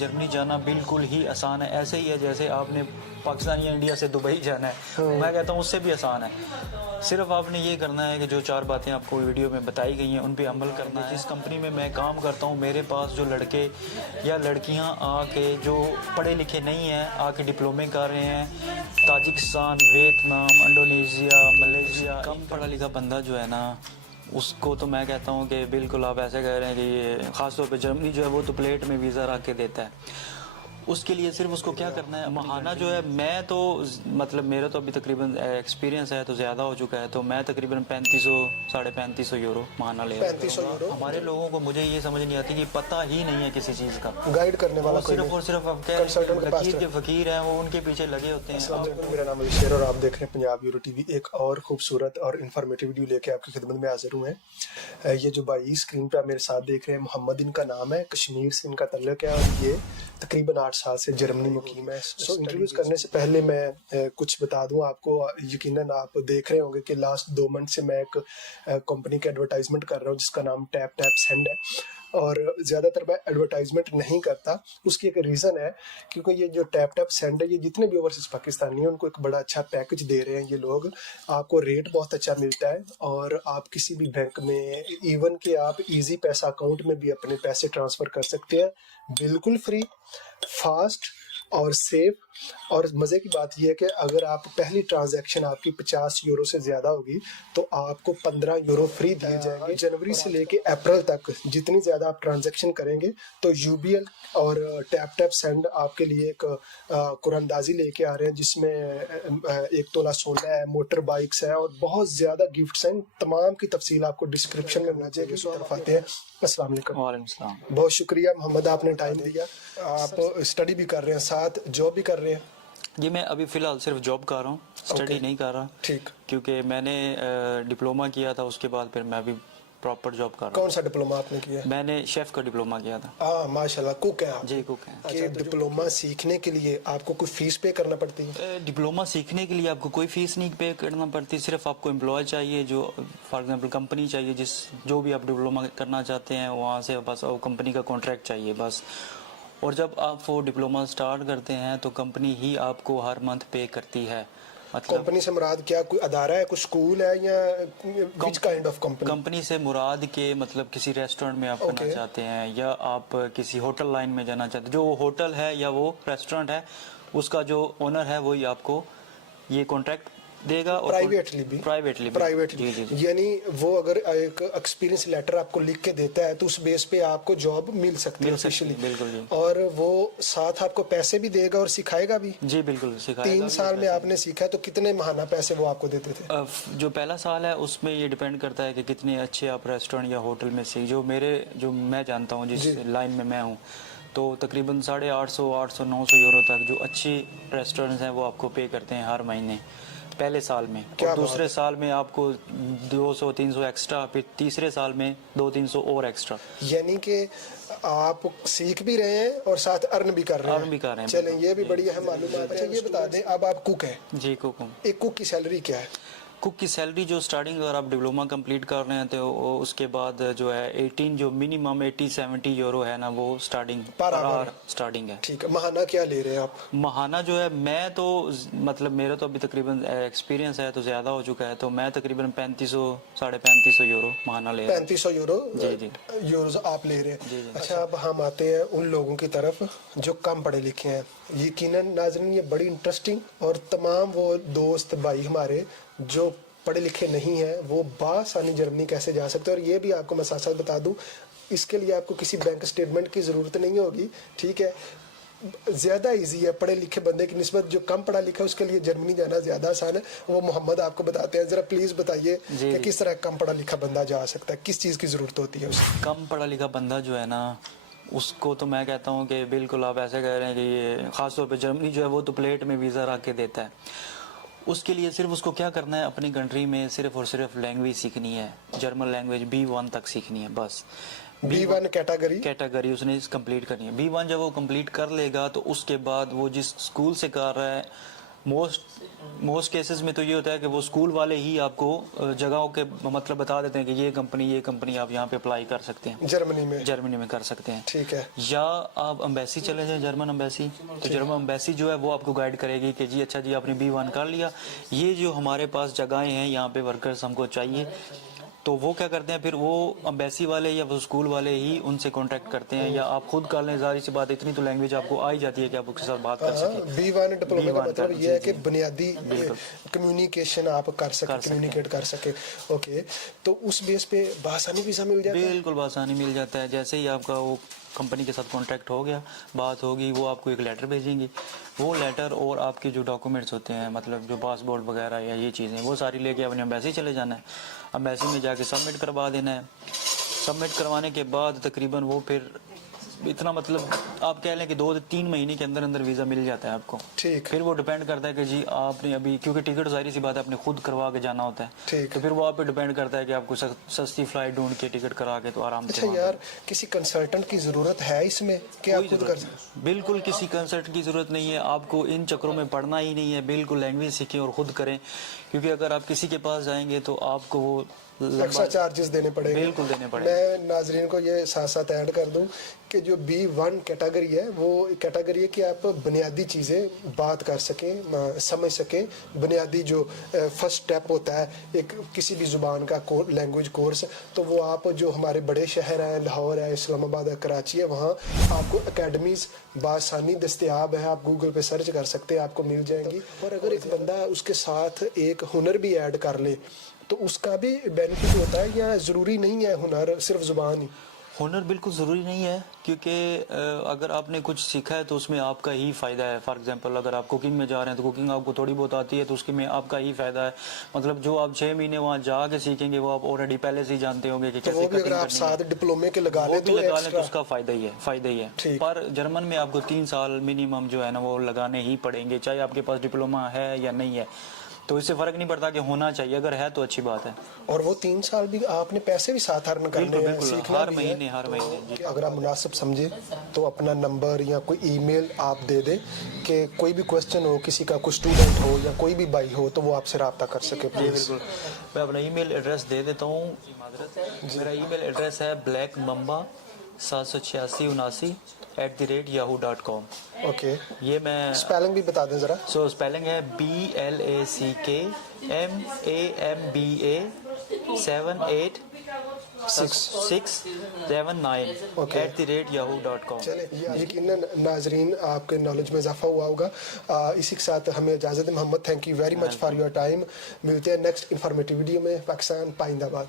جرمنی جانا بالکل ہی آسان ہے، ایسے ہی ہے جیسے آپ نے پاکستان یا انڈیا سے دبئی جانا ہے، میں کہتا ہوں اس سے بھی آسان ہے۔ صرف آپ نے یہ کرنا ہے کہ جو 4 باتیں آپ کو ویڈیو میں بتائی گئی ہیں ان پہ عمل کرنا ہے۔ جس کمپنی میں میں کام کرتا ہوں میرے پاس جو لڑکے یا لڑکیاں آ کے جو پڑھے لکھے نہیں ہیں آ کے ڈپلومے کر رہے ہیں، تاجکستان، ویتنام، انڈونیشیا، ملیشیا، کم پڑھا لکھا بندہ جو ہے نا اس کو تو میں کہتا ہوں کہ بالکل آپ ایسے کہہ رہے ہیں کہ یہ خاص طور پہ جرمنی جو ہے وہ تو پلیٹ میں ویزا رکھ کے دیتا ہے۔ اس کے لیے صرف اس کو کیا کرنا ہے، ماہانہ جو ہے میں تو مطلب میرا تو ابھی تقریباً ایکسپیرینس ہے تو زیادہ ہو چکا ہے، تو میں تقریباً 3500 یورو ماہانہ لے رہا 3500 یورو ہمارے لوگوں کو مجھے یہ سمجھ نہیں آتی کہ پتہ ہی نہیں ہے کسی چیز کا، گائیڈ کرنے والا وہ صرف اور صرف اب کہہ رہے ہیں لکیر کے فقیر ہیں، وہ ان کے پیچھے لگے ہوتے ہیں۔ السلام علیکم، میرا نام علی شیر اور آپ دیکھ رہے ہیں پنجاب یورو ٹی وی۔ ایک اور خوبصورت اور انفارمیٹیو ویڈیو لے کے آپ کی خدمت میں حاضر ہوئے ہیں۔ یہ جو بھائی اسکرین پہ آپ میرے ساتھ دیکھ رہے ہیں، محمد ان کا نام ہے، کشمیر سے ان کا تعلق ہے اور یہ تقریباً 8 سال سے جرمنی مقیم ہے۔ انٹرویوز کرنے سے پہلے میں کچھ بتا دوں آپ کو، یقیناً آپ دیکھ رہے ہوں گے کہ لاسٹ 2 منتھ سے میں ایک کمپنی کا ایڈورٹائزمنٹ کر رہا ہوں جس کا نام ٹیپ ٹیپ سینڈ ہے، اور زیادہ تر میں ایڈورٹائزمنٹ نہیں کرتا۔ اس کی ایک ریزن ہے کیونکہ یہ جو ٹیپ ٹیپ سینڈ ہے، یہ جتنے بھی اوورسیز پاکستانی ہیں ان کو ایک بڑا اچھا پیکج دے رہے ہیں یہ لوگ، آپ کو ریٹ بہت اچھا ملتا ہے اور آپ کسی بھی بینک میں ایون کہ آپ ایزی پیسہ اکاؤنٹ میں بھی اپنے پیسے ٹرانسفر کر سکتے ہیں، بالکل فری، فاسٹ اور سیف۔ اور مزے کی بات یہ ہے کہ اگر آپ پہلی ٹرانزیکشن آپ کی 50 یورو سے زیادہ ہوگی تو آپ کو 15 یورو فری دیے جائیں گے۔ جنوری سے لے کے اپریل تک جتنی زیادہ آپ ٹرانزیکشن کریں گے تو یو بی ایل اور ٹیپ ٹیپ سینڈ آپ کے لیے ایک قراندازی لے کے آ رہے ہیں جس میں 1 تولہ سونا ہے، موٹر بائکس ہیں اور بہت زیادہ گفٹس ہیں۔ تمام کی تفصیل آپ کو ڈسکرپشن میں مل جائے گی۔ سو طرف آتے ہیں۔ السلام علیکم۔ وعلیکم السلام۔ بہت شکریہ محمد، آپ نے ٹائم دیا۔ آپ اسٹڈی بھی کر رہے ہیں، ساتھ جاب بھی کر رہے ہیں؟ جی میں ابھی فی الحال صرف جاب کر رہا ہوں، اسٹڈی نہیں کر رہا، ٹھیک۔ کیونکہ میں نے ڈپلومہ کیا تھا، اس کے بعد پھر میں ابھی پراپر جاب کر رہا ہوں۔ کون سا ڈپلومہ آپ نے کیا؟ میں نے شیف کا ڈپلومہ کیا تھا۔ ہاں ماشاء اللہ، کوک ہیں آپ؟ جی کوک ہیں۔ کہ ڈپلومہ سیکھنے کے لیے آپ کو کوئی فیس پے کرنا پڑتی ہے؟ ڈپلومہ سیکھنے کے لیے آپ کو کوئی فیس نہیں پے کرنا پڑتی، صرف آپ کو امپلائی چاہیے، جو فار ایگزامپل کمپنی چاہیے، جو بھی آپ ڈپلومہ کرنا چاہتے ہیں وہاں سے بس کمپنی کا کانٹریکٹ چاہیے بس۔ اور جب آپ وہ ڈپلومہ سٹارٹ کرتے ہیں تو کمپنی ہی آپ کو ہر منتھ پے کرتی ہے۔ مطلب کمپنی سے مراد کیا، کوئی ادارہ ہے، کوئی سکول ہے، یا which kind of company؟ Company سے مراد کے مطلب کسی ریسٹورنٹ میں آپ کرنا چاہتے ہیں یا آپ کسی ہوٹل لائن میں جانا چاہتے ہیں، جو ہوٹل ہے یا وہ ریسٹورنٹ ہے اس کا جو اونر ہے وہی آپ کو یہ کانٹریکٹ دے گا۔ اور پرائیویٹلی یعنی وہ اگر ایک ایکسپیرینس لیٹر آپ کو لکھ کے دیتا ہے تو اس بیس پہ آپ کو جاب مل سکتی ہے آفیشلی، بالکل، اور وہ ساتھ آپ کو پیسے بھی دے گا اور سکھائے گا بھی؟ جی بالکل سکھائے گا۔ 3 سال میں آپ نے سیکھا ہے تو کتنے ماہانہ پیسے وہ آپ کو دیتے تھے؟ جو پہلا سال ہے اس میں یہ ڈیپینڈ کرتا ہے کہ کتنے اچھے آپ ریسٹورنٹ یا ہوٹل میں سیکھ، جو میں جانتا ہوں جس لائن میں میں ہوں، تو تقریباً 850 900 یورو تک جو اچھی ریسٹورنٹس ہیں وہ آپ کو پے کرتے ہیں ہر مہینے پہلے سال میں، اور دوسرے سال میں آپ کو 200 300 ایکسٹرا، پھر تیسرے سال میں 200-300 اور ایکسٹرا۔ یعنی کہ آپ سیکھ بھی رہے ہیں اور ساتھ ارن بھی کر رہے ہیں۔ چلیں یہ بھی بڑی اہم معلومات ہے۔ یہ بتا دیں اب آپ کوک ہیں؟ جی کوک ہوں۔ ایک کوک کی سیلری کیا ہے؟ کوک کی سیلری جو سٹارٹنگ اگر آپ ڈپلومہ کمپلیٹ کر رہے ہیں تو اس کے بعد جو ہے 18 جو منیمم 80-70 یورو ہے نا وہ سٹارٹنگ ہے۔ ٹھیک ہے، ماہانہ کیا لے رہے ہیں آپ؟ ماہانہ جو ہے میں تو مطلب میرا تو ابھی تقریباً ایکسپیرینس ہے تو زیادہ ہو چکا ہے، تو میں تقریباً 3500-3500 یورو ماہانہ لے رہا ہوں۔ 3500 یورو جی آپ لے رہے ہیں۔ اچھا اب ہم آتے ہیں ان لوگوں کی طرف جو کم پڑھے لکھے ہیں۔ یقیناً ناظرین یہ بڑی انٹرسٹنگ، اور تمام وہ دوست بھائی ہمارے جو پڑھے لکھے نہیں ہیں وہ بآسانی جرمنی کیسے جا سکتے ہیں، اور یہ بھی آپ کو میں ساتھ ساتھ بتا دوں اس کے لیے آپ کو کسی بینک اسٹیٹمنٹ کی ضرورت نہیں ہوگی، ٹھیک ہے، زیادہ ایزی ہے پڑھے لکھے بندے کی نسبت۔ جو کم پڑھا لکھا ہے اس کے لیے جرمنی جانا زیادہ آسان ہے، وہ محمد آپ کو بتاتے ہیں۔ ذرا پلیز بتائیے کہ کس طرح کم پڑھا لکھا بندہ جا سکتا ہے، کس چیز کی ضرورت ہوتی ہے اسے؟ کم پڑھا لکھا بندہ جو ہے نا اس کو تو میں کہتا ہوں کہ بالکل آپ ایسے کہہ رہے ہیں کہ یہ خاص طور پہ جرمنی جو ہے وہ تو پلیٹ میں ویزا رکھ کے دیتا ہے۔ اس کے لیے صرف اس کو کیا کرنا ہے، اپنی کنٹری میں صرف اور صرف لینگویج سیکھنی ہے، جرمن لینگویج B1 تک سیکھنی ہے بس۔ B1 کیٹیگری اس نے کمپلیٹ کرنی ہے۔ B1 جب وہ کمپلیٹ کر لے گا تو اس کے بعد وہ جس اسکول سے کر رہا ہے موسٹ کیسز میں تو یہ ہوتا ہے کہ وہ اسکول والے ہی آپ کو جگہوں کے مطلب بتا دیتے ہیں کہ یہ کمپنی آپ یہاں پہ اپلائی کر سکتے ہیں، جرمنی میں کر سکتے ہیں. ٹھیک ہے. یا آپ امبیسی چلے جائیں، جرمن امبیسی، تو جرمن امبیسی جو ہے وہ آپ کو گائیڈ کرے گی کہ جی اچھا جی آپ نے B1 کر لیا، یہ جو ہمارے پاس جگہیں ہیں یہاں پہ ورکرز ہم کو چاہیے. تو وہ کیا کرتے ہیں پھر وہ امبیسی والے یا وہ اسکول والے ہی ان سے کانٹیکٹ کرتے ہیں، یا آپ خود کر لیں. ظاہر سی بات اتنی تو لینگویج آپ کو آ ہی جاتی ہے کہ آپ اس کے ساتھ بات کر سکیں. B1 ڈپلومے کا مطلب یہ ہے کہ بنیادی کمیونیکیشن آپ کر سکیں، کمیونیکیٹ کر سکیں. اوکے، تو اس بیس پہ بآسانی ویزا مل جاتا ہے؟ بالکل بآسانی مل جاتا ہے. جیسے ہی آپ کا وہ کمپنی کے ساتھ کانٹیکٹ ہو گیا، بات ہوگی، وہ آپ کو ایک لیٹر بھیجیں گی. وہ لیٹر اور آپ کے جو ڈاکومنٹس ہوتے ہیں، مطلب جو پاسپورٹ وغیرہ یا یہ چیزیں، وہ ساری لے کے اپنے امبیسی چلے جانا ہے. امبیسی میں جا کے سبمٹ کروا دینا ہے. سبمٹ کروانے کے بعد تقریباً وہ پھر اتنا مطلب آپ کہہ لیں کہ 2 سے 3 مہینے کے اندر اندر ویزا مل جاتا ہے آپ کو. ٹھیک. پھر وہ ڈیپینڈ کرتا ہے کہ جی آپ نے ابھی، کیونکہ ٹکٹ ظاہری سی بات ہے آپ نے خود کروا کے جانا ہوتا ہے، تو پھر وہ آپ پہ ڈیپینڈ کرتا ہے کہ آپ کو سستی فلائٹ ڈھونڈ کے ٹکٹ کرا کے تو آرام سے. اچھا یار، کسی کنسلٹنٹ کی ضرورت ہے اس میں کہ آپ خود کر سکیں؟ بالکل کسی کنسلٹ کی ضرورت نہیں ہے. آپ کو ان چکروں میں پڑھنا ہی نہیں ہے. بالکل لینگویج سیکھیں اور خود کریں، کیونکہ اگر آپ کسی کے پاس جائیں گے تو آپ کو وہ ایکسٹرا چارجز دینے پڑیں گے. بالکل دینے پڑیں. میں ناظرین کو یہ ساتھ ساتھ ایڈ کر دوں کہ جو B1 کیٹیگری ہے وہ کیٹیگری ہے کہ آپ بنیادی چیزیں بات کر سکیں، سمجھ سکیں. بنیادی جو فرسٹ اسٹیپ ہوتا ہے ایک کسی بھی زبان کا لینگویج کورس، تو وہ آپ جو ہمارے بڑے شہر ہیں، لاہور ہے، اسلام آباد ہے، کراچی ہے، وہاں آپ کو اکیڈمیز بآسانی دستیاب ہے. آپ گوگل پہ سرچ کر سکتے ہیں، آپ کو مل جائیں گی. اور اگر ایک بندہ اس کے ساتھ ایک ہنر بھی ایڈ کر لے تو اس کا بھی بینیفٹ ہوتا ہے، یا ضروری نہیں ہے ہنر صرف زبان ہی؟ ہنر بالکل ضروری نہیں ہے، کیونکہ اگر آپ نے کچھ سیکھا ہے تو اس میں آپ کا ہی فائدہ ہے. فار ایگزامپل اگر آپ کوکنگ میں جا رہے ہیں تو کوکنگ آپ کو تھوڑی بہت آتی ہے، تو اس میں آپ کا ہی فائدہ ہے. مطلب جو آپ 6 مہینے وہاں جا کے سیکھیں گے وہ آپ آلریڈی پہلے سے ہی جانتے ہوں گے کہ کیسے کٹنگ کرنی ہے. اگر آپ ساتھ ڈپلومے کے لگا لیں تو اس کا فائدہ ہی ہے. پر جرمن میں آپ کو 3 سال منیمم جو ہے نا وہ لگانے ہی پڑیں گے، چاہے آپ کے پاس ڈپلوما ہے یا نہیں ہے. تو اس سے فرق نہیں پڑتا کہ ہونا چاہیے، اگر ہے تو اچھی بات ہے. اور وہ 3 سال بھی آپ نے پیسے بھی ساتھ ارن کرنے ہیں، سیکھنا ہر مہینے. جی. اگر آپ مناسب سمجھے تو اپنا نمبر یا کوئی ای میل آپ دے دیں کہ کوئی بھی کوشچن ہو، کسی کا کوئی اسٹوڈنٹ ہو یا کوئی بھی بھائی ہو تو وہ آپ سے رابطہ کر سکے. بالکل. میں اپنا ای میل ایڈریس دے دیتا ہوں. میرا ای میل ایڈریس ہے blackmamba78679@yahoo.com. اوکے. یہ میں اسپیلنگ بھی بتا دیں ذرا. اسپیلنگ ہے BLACKMAMBA78679@yahoo.com. چلے یقیناً ناظرین آپ کے نالج میں اضافہ ہوا ہوگا. اسی کے ساتھ ہمیں اجازت ہے. Muhammad, thank you very much for your time. ملتے ہیں نیکسٹ انفارمیٹیو ویڈیو میں. پاکستان پائندہ باد.